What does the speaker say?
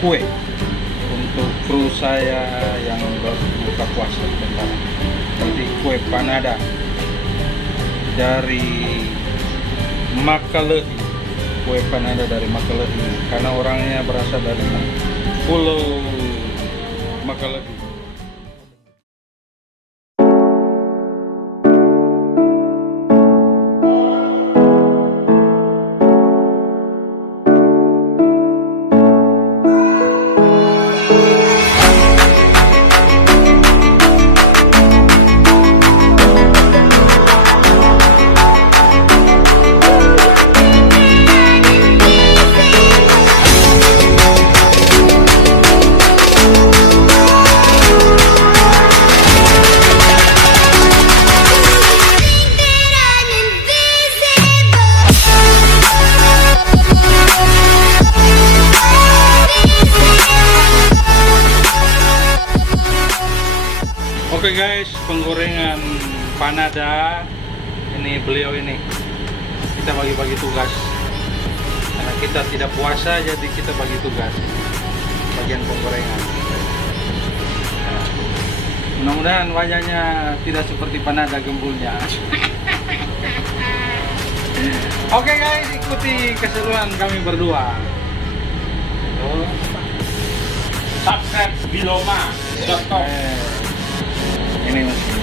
kue untuk kru saya yang berbuka puasa bentar. Jadi kue panada dari Makalehi, kue panada dari Makalehi karena orangnya berasal dari Pulau Makalehi. Oke guys, penggorengan panada ini beliau ini kita bagi-bagi tugas karena kita tidak puasa, jadi kita bagi tugas bagian penggorengan. Mudah-mudahan wajahnya tidak seperti panada gembulnya. Oke guys, ikuti keseruan kami berdua. Subscribe biloma.com. Ini masih